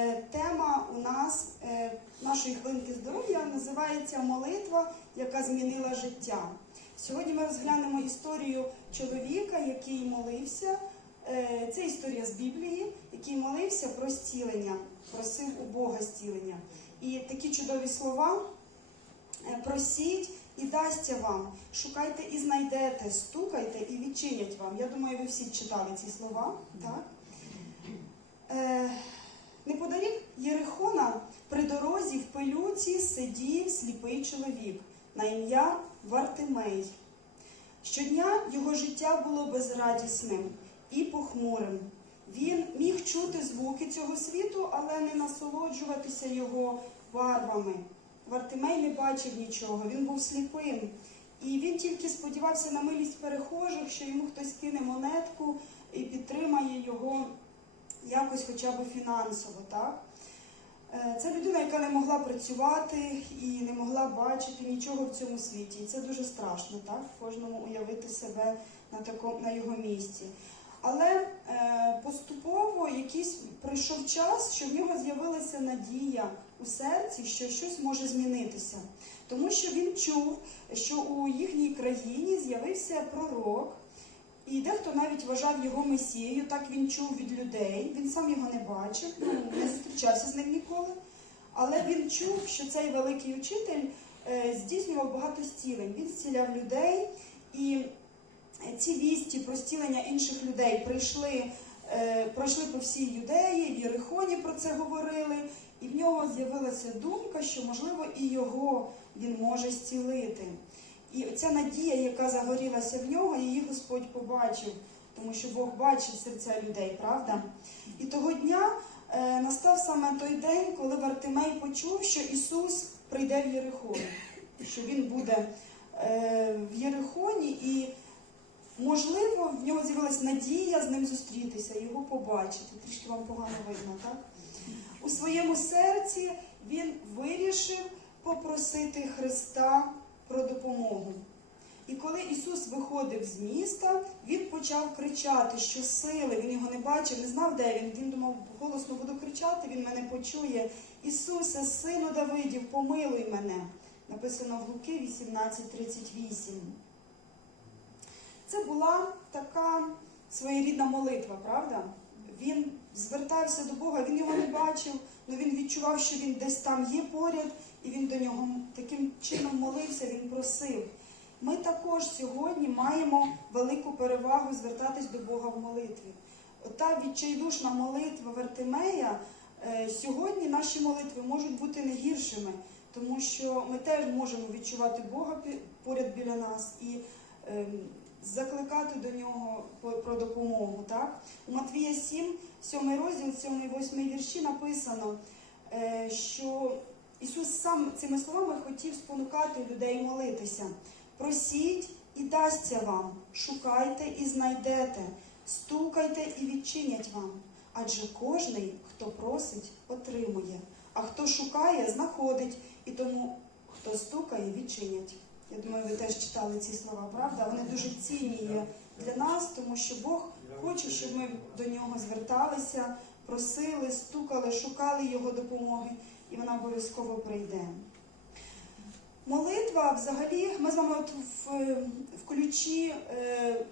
Е, Тема у нас е, нашої хвилинки здоров'я називається Молитва, яка змінила життя. Сьогодні ми розглянемо історію чоловіка, який молився. Е, Це історія з Біблії, який молився про зцілення, просив у Бога зцілення. І такі чудові слова просіть і дасться вам, шукайте і знайдете, стукайте і відчинять вам. Я думаю, ви всі читали ці слова, так? Неподалік Єрихона при дорозі в пилюці сидів сліпий чоловік на ім'я Вартимей. Щодня його життя було безрадісним і похмурим. Він міг чути звуки цього світу, але не насолоджуватися його барвами. Вартимей не бачив нічого, він був сліпим. І він тільки сподівався на милість перехожих, що йому хтось кине монетку і підтримає його якось хоча б фінансово, так? Е, Це людина, яка не могла працювати і не могла бачити нічого в цьому світі. І це дуже страшно, так? Кожному уявити себе на, такому, на його місці. Але е, поступово якийсь прийшов час, що в нього з'явилася надія у серці, що щось може змінитися. Тому що він чув, що у їхній країні з'явився пророк, і дехто навіть вважав його месією, так він чув від людей. Він сам його не бачив, ну, не зустрічався з ним ніколи. Але він чув, що цей великий учитель е, здійснював багато зцілень. Він зціляв людей, і е, ці вісті про зцілення інших людей прийшли, е, пройшли по всій юдеї, в Єрихоні про це говорили, і в нього з'явилася думка, що можливо і його він може зцілити. І ця надія, яка загорілася в нього, її Господь побачив, тому що Бог бачить серця людей, правда? І того дня е, настав саме той день, коли Вартимей почув, що Ісус прийде в Єрихон, що Він буде е, в Єрихоні, і, можливо, в нього з'явилась надія з ним зустрітися, його побачити. Трішки вам погано видно, так? У своєму серці він вирішив попросити Христа про допомогу. І коли Ісус виходив з міста, він почав кричати, що сили, він його не бачив, не знав, де він. Він думав, голосно буду кричати, він мене почує. Ісусе, сину Давидів, помилуй мене. Написано в Луки 18:38. Це була така своєрідна молитва, правда? Він звертався до Бога, він його не бачив, але він відчував, що він десь там є поряд, і він до нього таким чином молився, він просив. Ми також сьогодні маємо велику перевагу звертатись до Бога в молитві. Та відчайдушна молитва Вертимея, е, сьогодні наші молитви можуть бути не гіршими, тому що ми теж можемо відчувати Бога поряд біля нас і ем, закликати до нього про допомогу. Так? У Матвія 7, 7 розділ, 7, 8 вірші написано, е, що Ісус сам цими словами хотів спонукати людей молитися. Просіть і дасться вам, шукайте і знайдете, стукайте і відчинять вам. Адже кожний, хто просить, отримує, а хто шукає, знаходить, і тому, хто стукає, відчинять. Я думаю, ви теж читали ці слова, правда? Вони дуже цінні є для нас, тому що Бог хоче, щоб ми до нього зверталися, просили, стукали, шукали його допомоги, і вона обов'язково прийде. Молитва, взагалі, ми з вами от в, в ключі е,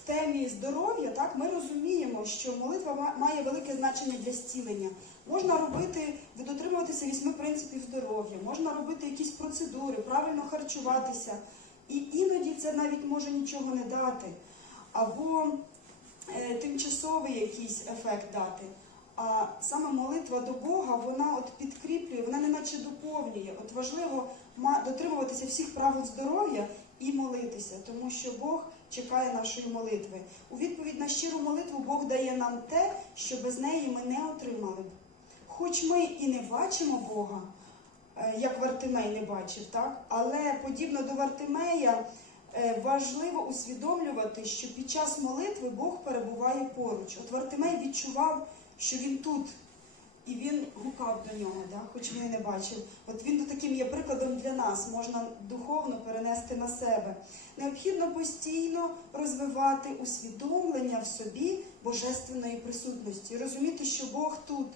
в темі здоров'я, так ми розуміємо, що молитва має велике значення для зцілення. Можна робити, дотримуватися вісьми принципів здоров'я, можна робити якісь процедури, правильно харчуватися. І іноді це навіть може нічого не дати, або е, тимчасовий якийсь ефект дати. А саме молитва до Бога, вона от підкріплює, вона неначе доповнює. От важливо дотримуватися всіх правил здоров'я і молитися, тому що Бог чекає нашої молитви. У відповідь на щиру молитву Бог дає нам те, що без неї ми не отримали б. Хоч ми і не бачимо Бога, е, як Вартимей не бачив, так? але подібно до Вартимея е, важливо усвідомлювати, що під час молитви Бог перебуває поруч. От Вартимей відчував, що він тут, і він гукав до нього, да? хоч він і не бачив. От він таким є прикладом для нас, можна духовно перенести на себе. Необхідно постійно розвивати усвідомлення в собі божественної присутності, розуміти, що Бог тут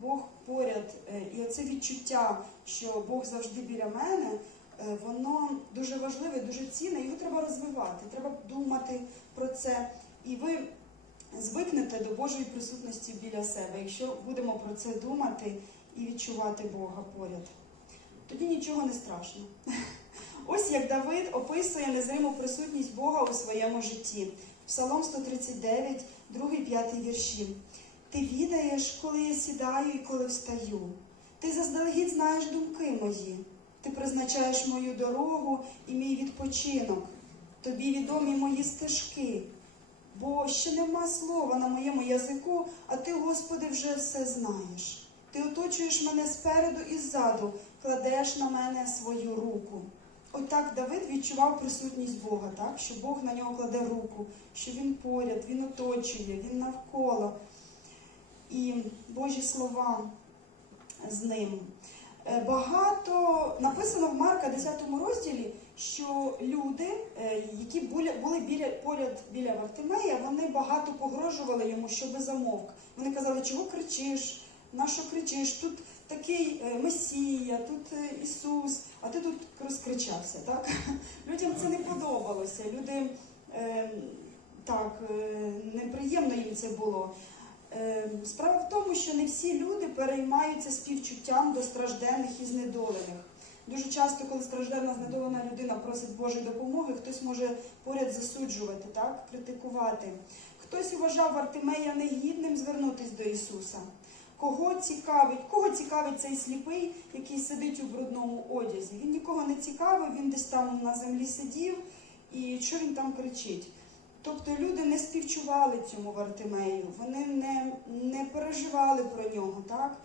Бог поряд, е, і оце відчуття, що Бог завжди біля мене, е, воно дуже важливе, дуже цінне, його треба розвивати, треба думати про це. І ви звикнете до Божої присутності біля себе, якщо будемо про це думати і відчувати Бога поряд. Тоді нічого не страшно. Ось як Давид описує незриму присутність Бога у своєму житті. Псалом 139, 2-5 вірші. Ти відаєш, коли я сідаю і коли встаю. Ти заздалегідь знаєш думки мої. Ти призначаєш мою дорогу і мій відпочинок. Тобі відомі мої стежки. Бо ще нема слова на моєму язику, а ти, Господи, вже все знаєш. Ти оточуєш мене спереду і ззаду, кладеш на мене свою руку. Отак Давид відчував присутність Бога, так? що Бог на нього кладе руку, що він поряд, він оточує, він навколо. І Божі слова з ним. Е, Багато написано в Марка 10 розділі, що люди, е, які були, біля, поряд біля Вартимея, вони багато погрожували йому, щоби замовк. Вони казали, чого кричиш, на що кричиш? Тут такий е, Месія, тут е, Ісус, а ти тут розкричався. Так? Людям це не подобалося. Люди так, неприємно їм це було. Справа в тому, що не всі люди переймаються співчуттям до страждених і знедолених. Дуже часто, коли стражденна знедолена людина просить Божої допомоги, хтось може поряд засуджувати, так? критикувати. Хтось вважав Вартимея негідним звернутись до Ісуса. Кого цікавить, кого цікавить цей сліпий, який сидить у брудному одязі? Він нікого не цікавив, він десь там на землі сидів, і що він там кричить? Тобто люди не співчували цьому Вартимею, вони не, не переживали про нього, так?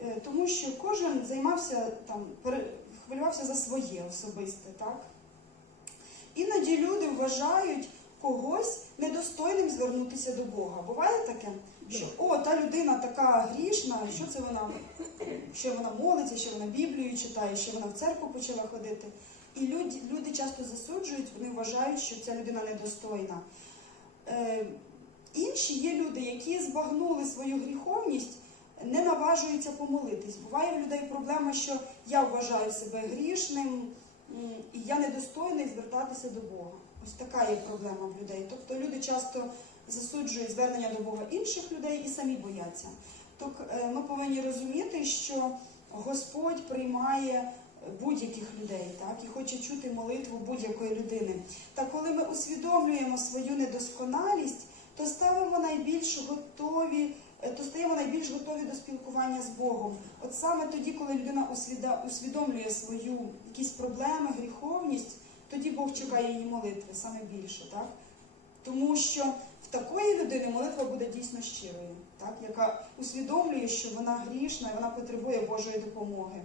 Е, Тому що кожен займався там, хвилювався за своє особисте, так? Іноді люди вважають когось недостойним звернутися до Бога. Буває таке, що о, та людина така грішна, що це вона, що вона молиться, що вона Біблію читає, що вона в церкву почала ходити. І люди, люди часто засуджують, вони вважають, що ця людина недостойна. Е, інші є люди, які збагнули свою гріховність, не наважуються помолитись. Буває в людей проблема, що я вважаю себе грішним і я недостойний звертатися до Бога. Ось така є проблема в людей. Тобто люди часто засуджують звернення до Бога інших людей і самі бояться. Тобто ми повинні розуміти, що Господь приймає будь-яких людей, так, і хоче чути молитву будь-якої людини. Та коли ми усвідомлюємо свою недосконалість, то ставимо найбільш готові, то стаємо найбільш готові до спілкування з Богом. От саме тоді, коли людина усвідомлює свою якісь проблеми, гріховність, тоді Бог чекає її молитви саме більше, так? Тому що в такої людини молитва буде дійсно щирою, так? яка усвідомлює, що вона грішна і вона потребує Божої допомоги.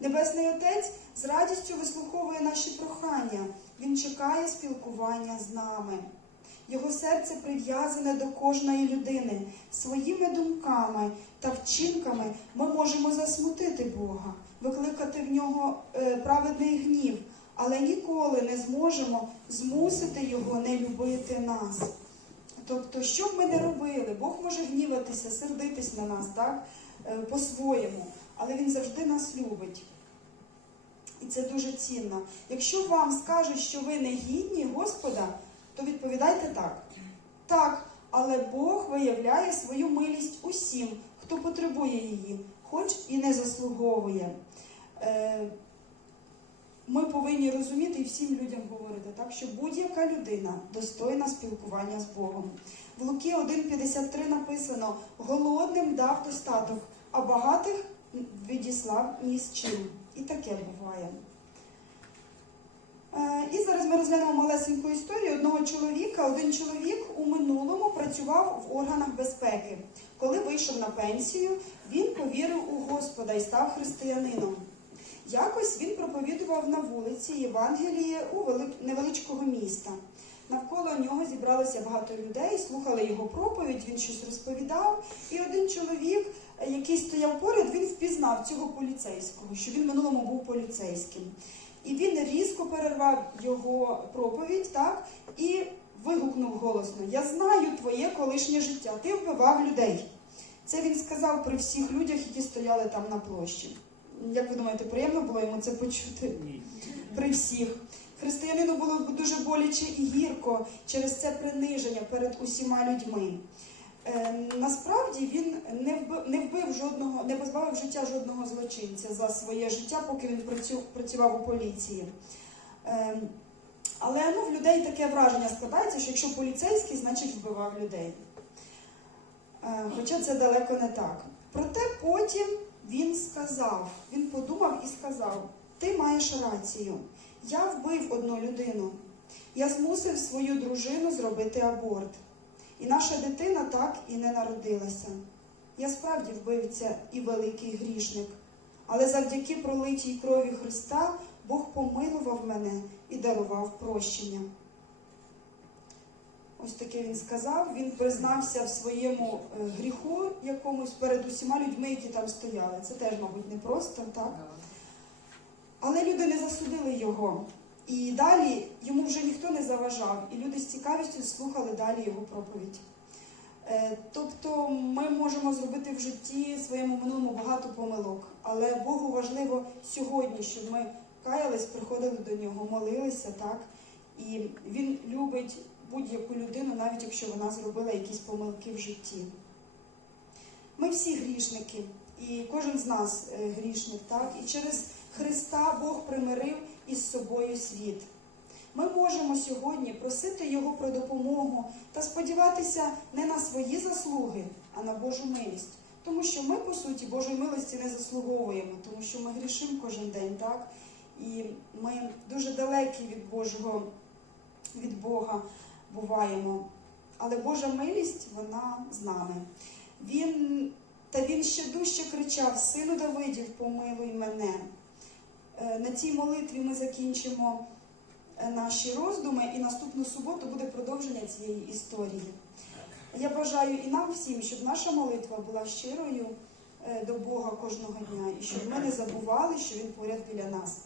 Небесний Отець з радістю вислуховує наші прохання. Він чекає спілкування з нами. Його серце прив'язане до кожної людини. Своїми думками та вчинками ми можемо засмутити Бога, викликати в нього е, праведний гнів, але ніколи не зможемо змусити його не любити нас. Тобто, що б ми не робили, Бог може гніватися, сердитись на нас, так? е, по-своєму, але Він завжди нас любить. І це дуже цінно. Якщо вам скажуть, що ви не гідні Господа, то відповідайте так. Так, але Бог виявляє свою милість усім, хто потребує її, хоч і не заслуговує. Е, Ми повинні розуміти і всім людям говорити, так, що будь-яка людина достойна спілкування з Богом. В Луки 1,53 написано: голодним дав достаток, а багатих відіслав ні з чим. І таке буває. Е, І зараз ми розглянемо малесеньку історію одного чоловіка. Один чоловік у минулому працював в органах безпеки. Коли вийшов на пенсію, він повірив у Господа і став християнином. Якось він проповідував на вулиці Євангеліє у вели- невеличкого міста. Навколо нього зібралося багато людей, слухали його проповідь, він щось розповідав. І один чоловік, який стояв поряд, він впізнав цього поліцейського, що він минулому був поліцейським. І він різко перервав його проповідь, так, і вигукнув голосно: Я знаю твоє колишнє життя, ти вбивав людей. Це він сказав при всіх людях, які стояли там на площі. Як ви думаєте, приємно було йому це почути? Ні. при всіх. Християнину було дуже боляче і гірко через це приниження перед усіма людьми. Е, насправді він не вбив, не вбив жодного, не позбавив життя жодного злочинця за своє життя, поки він працював у поліції. Е, але ну, в людей таке враження складається, що якщо поліцейський, значить вбивав людей. Е, Хоча це далеко не так. Проте потім він сказав, він подумав і сказав: ти маєш рацію. Я вбив одну людину. Я змусив свою дружину зробити аборт. І наша дитина так і не народилася. Я справді вбивця і великий грішник. Але завдяки пролитій крові Христа Бог помилував мене і дарував прощення. Ось таке він сказав. Він признався в своєму е, гріху якомусь перед усіма людьми, які там стояли. Це теж, мабуть, непросто, так? Але люди не засудили його. І далі йому вже ніхто не заважав, і люди з цікавістю слухали далі його проповідь. Е, Тобто ми можемо зробити в житті своєму минулому багато помилок, але Богу важливо сьогодні, щоб ми каялись, приходили до нього, молилися, так? І він любить будь-яку людину, навіть якщо вона зробила якісь помилки в житті. Ми всі грішники, і кожен з нас е, грішник, так? І через Христа Бог примирив із собою світ. Ми можемо сьогодні просити Його про допомогу та сподіватися не на свої заслуги, а на Божу милість. Тому що ми, по суті, Божої милості не заслуговуємо, тому що ми грішимо кожен день, так? І ми дуже далекі від Божого, від Бога буваємо. Але Божа милість, вона з нами. Він, та він ще дужче кричав: Сину Давидів, помилуй мене. Е, На цій молитві ми закінчимо е, наші роздуми, і наступну суботу буде продовження цієї історії. Я бажаю і нам всім, щоб наша молитва була щирою е, до Бога кожного дня, і щоб ми не забували, що Він поряд біля нас.